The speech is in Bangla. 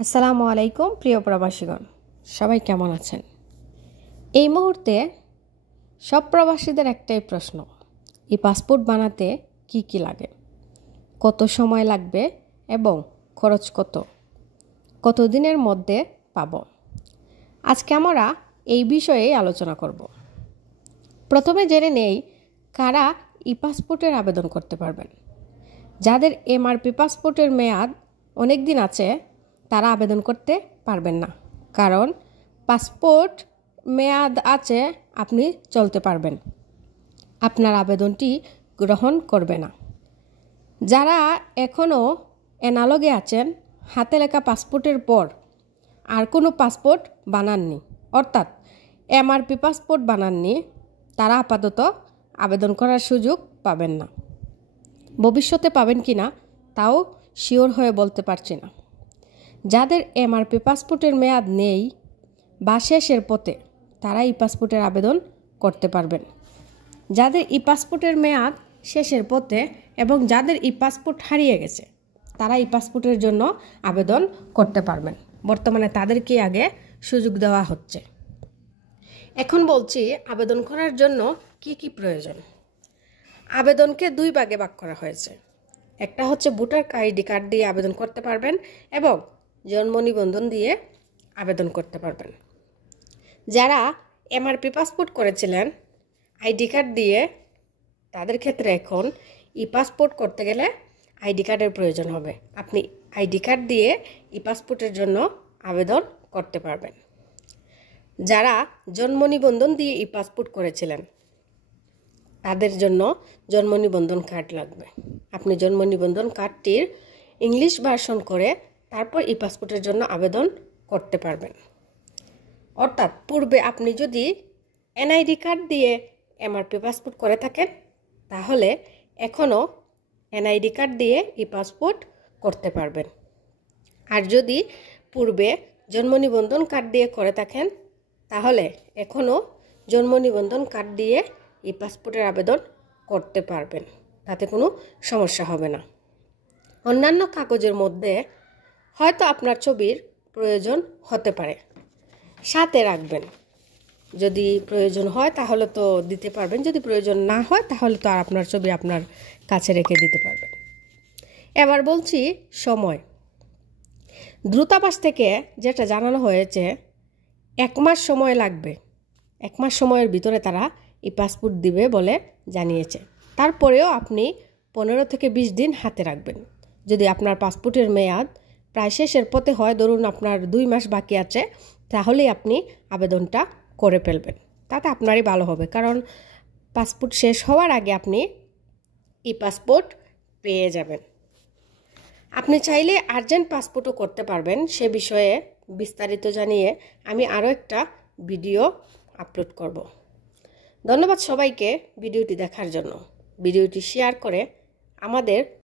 আসসালামু আলাইকুম প্রিয় প্রবাসীগণ, সবাই কেমন আছেন? এই মুহূর্তে সব প্রবাসীদের একটাই প্রশ্ন, এই পাসপোর্ট বানাতে কি কি লাগে, কত সময় লাগবে এবং খরচ কত দিনের মধ্যে পাব। আজকে আমরা এই বিষয়ে আলোচনা করব। প্রথমে জেনে নেই কারা ই পাসপোর্টের আবেদন করতে পারবেন। যাদের এমআরপি পাসপোর্টের মেয়াদ অনেক দিন আছে তারা আবেদন করতে পারবেন না, কারণ পাসপোর্ট মেয়াদ আছে, আপনি চলতে পারবেন, আপনার আবেদনটি গ্রহণ করবে না। যারা এখনও অ্যানালগে আছেন, হাতে লেখা পাসপোর্টের পর আর কোনো পাসপোর্ট বানাননি, অর্থাৎ এমআরপি পাসপোর্ট বানাননি, তারা আপাতত আবেদন করার সুযোগ পাবেন না। ভবিষ্যতে পাবেন কি না তাও শিওর হয়ে বলতে পারছি না। যাদের এমআরপি পাসপোর্টের মেয়াদ নেই বা শেষের পথে, তারা ই পাসপোর্টের আবেদন করতে পারবেন। যাদের ই পাসপোর্টের মেয়াদ শেষের পথে এবং যাদের ই পাসপোর্ট হারিয়ে গেছে, তারা ই পাসপোর্টের জন্য আবেদন করতে পারবেন। বর্তমানে তাদেরকে আগে সুযোগ দেওয়া হচ্ছে। এখন বলছি আবেদন করার জন্য কি কি প্রয়োজন। আবেদনকে দুই ভাগে ভাগ করা হয়েছে। একটা হচ্ছে ভোটার আইডি কার্ড দিয়ে আবেদন করতে পারবেন এবং জন্ম নিবন্ধন দিয়ে আবেদন করতে পারবেন। যারা এমআরপি পাসপোর্ট করেছিলেন আইডি কার্ড দিয়ে, তাদের ক্ষেত্রে এখন ই পাসপোর্ট করতে গেলে আইডি কার্ডের প্রয়োজন হবে। আপনি আইডি কার্ড দিয়ে ই পাসপোর্টের জন্য আবেদন করতে পারবেন। যারা জন্ম নিবন্ধন দিয়ে ই পাসপোর্ট করেছিলেন, তাদের জন্য জন্ম নিবন্ধন কার্ড লাগবে। আপনি জন্ম নিবন্ধন কার্ডটির ইংলিশ ভার্সন করে তারপর ই পাসপোর্টের জন্য আবেদন করতে পারবেন। অর্থাৎ পূর্বে আপনি যদি এনআইডি কার্ড দিয়ে এমআরপি পাসপোর্ট করে থাকেন, তাহলে এখনও এনআইডি কার্ড দিয়ে ই পাসপোর্ট করতে পারবেন। আর যদি পূর্বে জন্ম নিবন্ধন কার্ড দিয়ে করে থাকেন, তাহলে এখনও জন্ম নিবন্ধন কার্ড দিয়ে ই পাসপোর্টের আবেদন করতে পারবেন, তাতে কোনো সমস্যা হবে না। অন্যান্য কাগজের মধ্যে হয়তো আপনার ছবির প্রয়োজন হতে পারে, সাথে রাখবেন। যদি প্রয়োজন হয় তাহলে তো দিতে পারবেন, যদি প্রয়োজন না হয় তাহলে তো আর আপনার ছবি আপনার কাছে রেখে দিতে পারবেন। এবার বলছি সময়। দূতাবাস থেকে যেটা জানানো হয়েছে, 1 মাস সময় লাগবে। 1 মাস সময়ের ভিতরে তারা এই পাসপোর্ট দিবে বলে জানিয়েছে। তারপরেও আপনি 15 থেকে 20 দিন হাতে রাখবেন। যদি আপনার পাসপোর্টের মেয়াদ প্রায় শেষের পথে হয়, ধরুন আপনার 2 মাস বাকি আছে, তাহলেই আপনি আবেদনটা করে ফেলবেন। তাতে আপনারই ভালো হবে, কারণ পাসপোর্ট শেষ হওয়ার আগে আপনি ই পাসপোর্ট পেয়ে যাবেন। আপনি চাইলে আর্জেন্ট পাসপোর্টও করতে পারবেন। সে বিষয়ে বিস্তারিত জানিয়ে আমি আরও একটা ভিডিও আপলোড করব। ধন্যবাদ সবাইকে ভিডিওটি দেখার জন্য। ভিডিওটি শেয়ার করে আমাদের